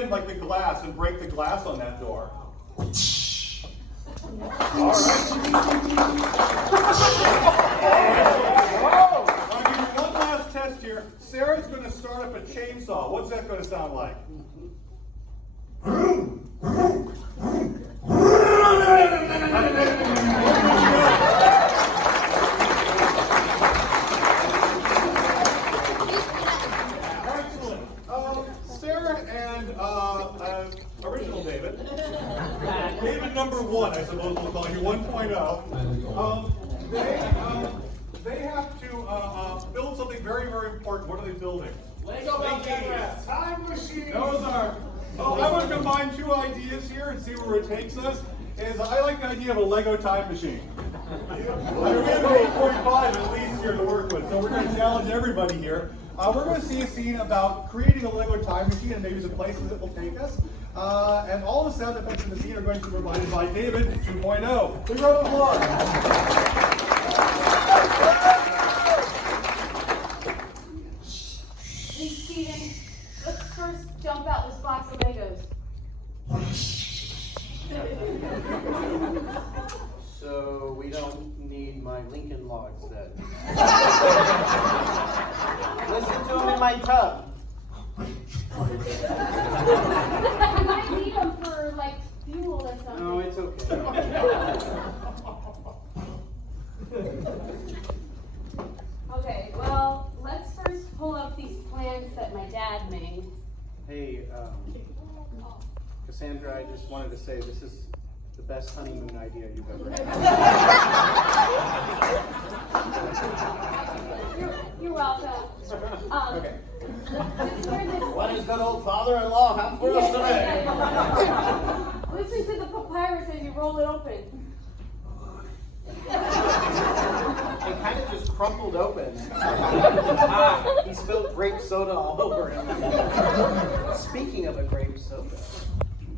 in like the glass and break the glass on that door. All right. I'll give you one last test here. Sarah's going to start up a chainsaw. What's that going to sound like? Excellent. Sarah and original David. David number 1, I suppose we'll call you 1.0. They have to build something very, very important. What are they building? Lego time machine. Those are. Oh, I want to combine 2 ideas here and see where it takes us. I like the idea of a Lego time machine. We have 8:45 at least here to work with, so we're going to challenge everybody here. We're going to see a scene about creating a Lego time machine and maybe the places it will take us. And all the sound effects in the scene are going to be provided by David 2.0. Big round of applause. Hey, Steven, let's first dump out this box of Legos. So we don't need my Lincoln logs then. Listen to them in my tub. You might need them for, like, fuel or something. No, it's okay. Okay, well, let's first pull up these plans that my dad made. Hey, Cassandra, I just wanted to say this is the best honeymoon idea you've ever had. You're welcome. Okay. What does good old father-in-law have for us today? Listen to the papyrus as you roll it open. It kind of just crumpled open. He spilled grape soda all over him. Speaking of a grape soda,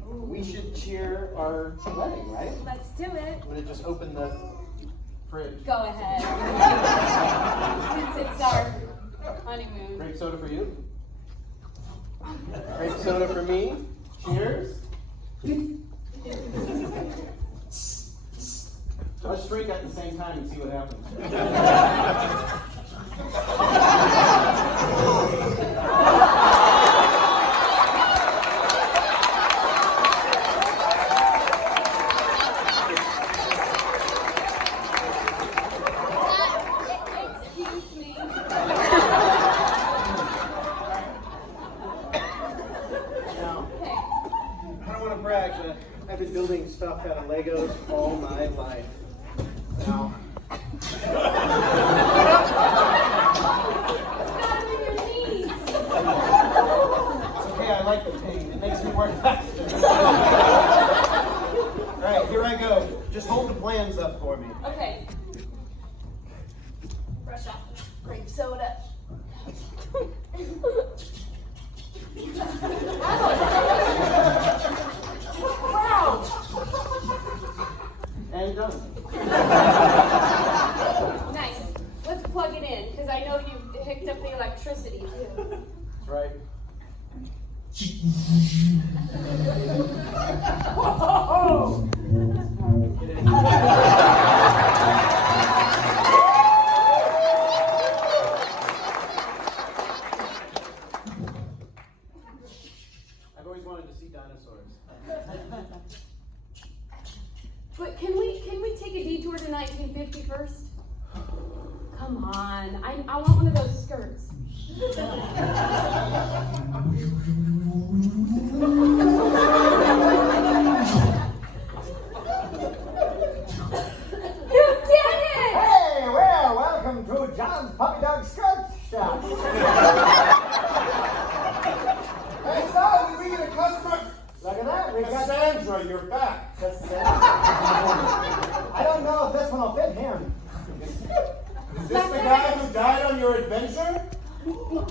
we should cheer our wedding, right? Let's do it. I'm going to just open the fridge. Go ahead. Since it's our honeymoon. Grape soda for you. Grape soda for me. Cheers. Let's drink at the same time and see what happens. Excuse me. Now, I don't want to brag, but I've been building stuff out of Legos all my life. Now, It's okay, I like the pain. It makes me work faster. Alright, here I go. Just hold the plans up for me. Okay. Brush off the grape soda. Wow. And done. Nice. Let's plug it in, because I know you hooked up the electricity too. That's right. Whoa! Get in. I've always wanted to see dinosaurs. But can we take a detour to 1950 first? Come on, I want one of those skirts. You did it! Hey, well, welcome to John's Puppy Dog Skirt Shop. Hey, stop! We bringing a customer. Look at that, we got Cassandra, you're back. I don't know if this one will fit him. Is this the guy who died on your adventure? No!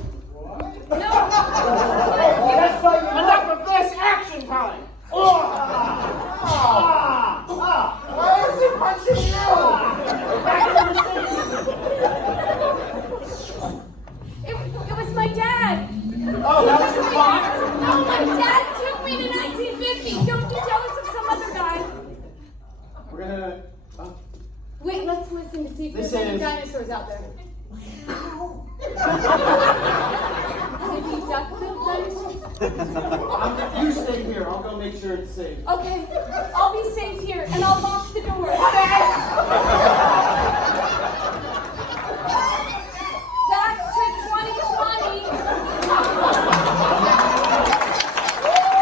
That's why you Enough of this! Action time! Why is he punching you? It was my dad! Oh, that was your father? No, my dad listen to see if This there's any is- dinosaurs out there. Maybe duck-billed dinosaurs? You stay here. I'll go make sure it's safe. Okay, I'll be safe here and I'll lock the door.